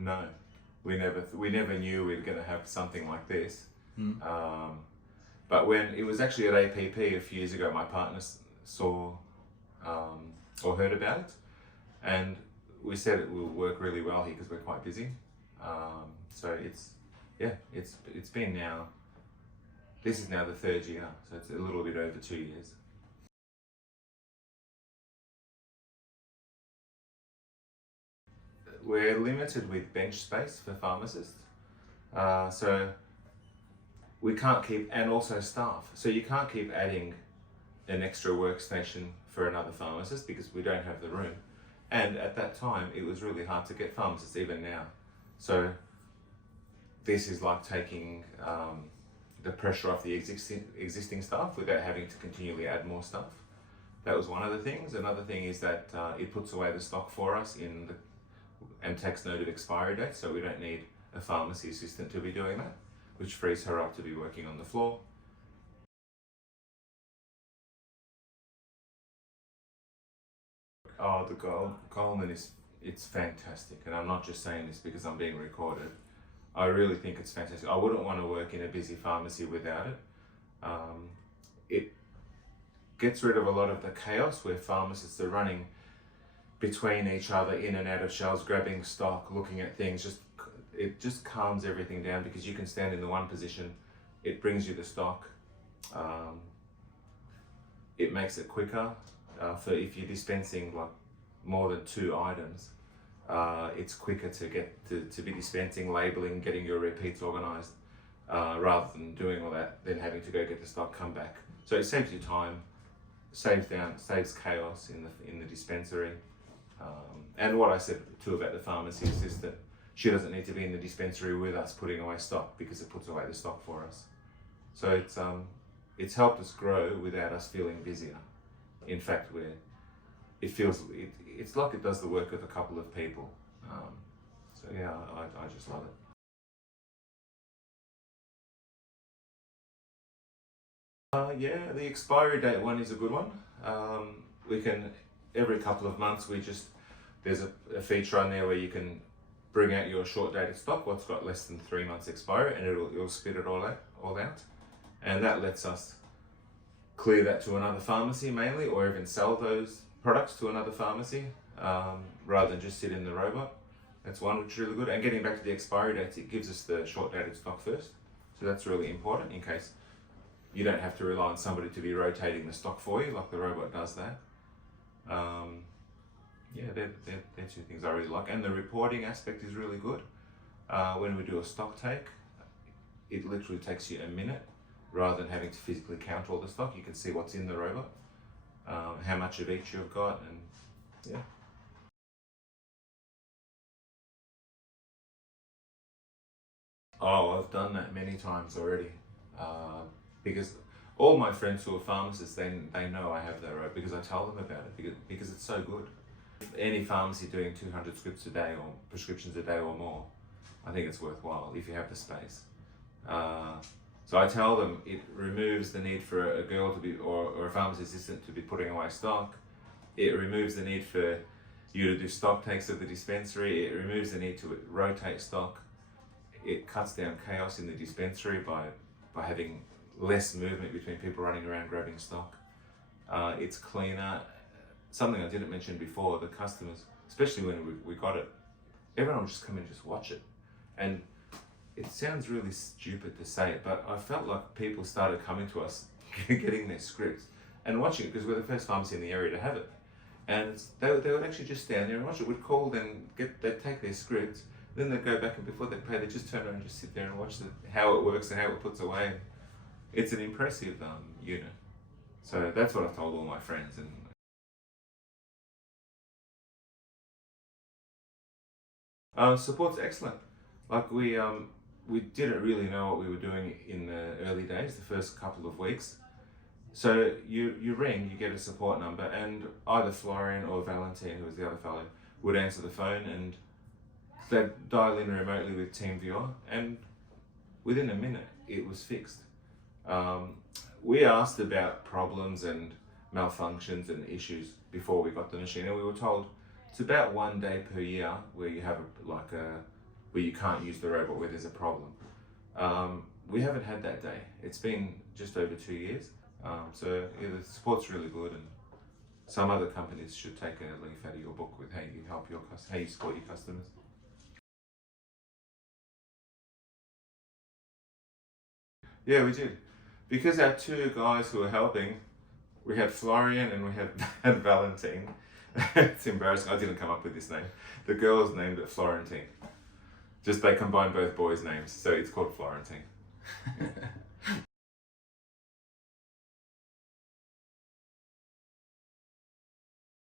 No, we never knew we were going to have something like this. But when it was actually at APP a few years ago, my partner saw or heard about it, and we said it will work really well here because we're quite busy. So it's been now. This is now the third year, so it's a little bit over 2 years. We're limited with bench space for pharmacists, so we can't keep, and also staff. So you can't keep adding an extra workstation for another pharmacist because we don't have the room. And at that time, it was really hard to get pharmacists, even now. So this is like taking the pressure off the existing staff without having to continually add more staff. That was one of the things. Another thing is that it puts away the stock for us and takes note of expiry dates, so we don't need a pharmacy assistant to be doing that, which frees her up to be working on the floor. Oh, the Gollmann it's fantastic, and I'm not just saying this because I'm being recorded. I really think it's fantastic. I wouldn't want to work in a busy pharmacy without it. It gets rid of a lot of the chaos where pharmacists are running between each other, in and out of shelves, grabbing stock, looking at things. It just calms everything down because you can stand in the one position. It brings you the stock. It makes it quicker. For if you're dispensing like more than 2 items, it's quicker to get to be dispensing, labeling, getting your repeats organised, rather than doing all that, then having to go get the stock, come back. So it saves you time, saves chaos in the dispensary. And what I said too about the pharmacy is that she doesn't need to be in the dispensary with us putting away stock because it puts away the stock for us. So it's helped us grow without us feeling busier. In fact, it's like it does the work of a couple of people. So yeah, I just love it. Yeah, the expiry date one is a good one. We can, every couple of months, there's a feature on there where you can bring out your short dated stock, what's got less than 3 months expiry, and it'll spit it all out. And that lets us clear that to another pharmacy mainly, or even sell those products to another pharmacy, rather than just sit in the robot. That's one which is really good. And getting back to the expiry dates, it gives us the short dated stock first. So that's really important in case you don't have to rely on somebody to be rotating the stock for you, like the robot does that. Yeah, they're 2 things I really like. And the reporting aspect is really good. When we do a stock take, it literally takes you a minute. Rather than having to physically count all the stock, you can see what's in the robot, how much of each you've got, and yeah. Oh, I've done that many times already, because all my friends who are pharmacists, they know I have that robot because I tell them about it because it's so good. Any pharmacy doing 200 scripts a day or prescriptions a day or more, I think it's worthwhile if you have the space. So I tell them it removes the need for a girl to be, or a pharmacy assistant to be putting away stock. It removes the need for you to do stock takes of the dispensary. It removes the need to rotate stock. It cuts down chaos in the dispensary by having less movement between people running around grabbing stock. It's cleaner. Something I didn't mention before, the customers, especially when we got it, everyone would just come and just watch it. And it sounds really stupid to say it, but I felt like people started coming to us, getting their scripts and watching it because we're the first pharmacy in the area to have it. And they would actually just stand there and watch it. We'd call them, they'd take their scripts, then they'd go back, and before they pay, they'd just turn around and just sit there and watch how it works and how it puts away. It's an impressive unit. So that's what I've told all my friends. And support's excellent. Like we didn't really know what we were doing in the early days, the first couple of weeks. So you ring, you get a support number, and either Florian or Valentine, who was the other fellow, would answer the phone, and they'd dial in remotely with TeamViewer, and within a minute it was fixed. We asked about problems and malfunctions and issues before we got the machine, and we were told it's about 1 day per year where you have where you can't use the robot, where there's a problem. We haven't had that day. It's been just over 2 years. So yeah, the support's really good, and some other companies should take a leaf out of your book with how you help how you support your customers. Yeah, we did. Because our two guys who were helping, we had Florian and we had Valentine. It's embarrassing, I didn't come up with this name. The girls named it Florentine. Just they combined both boys' names, so it's called Florentine.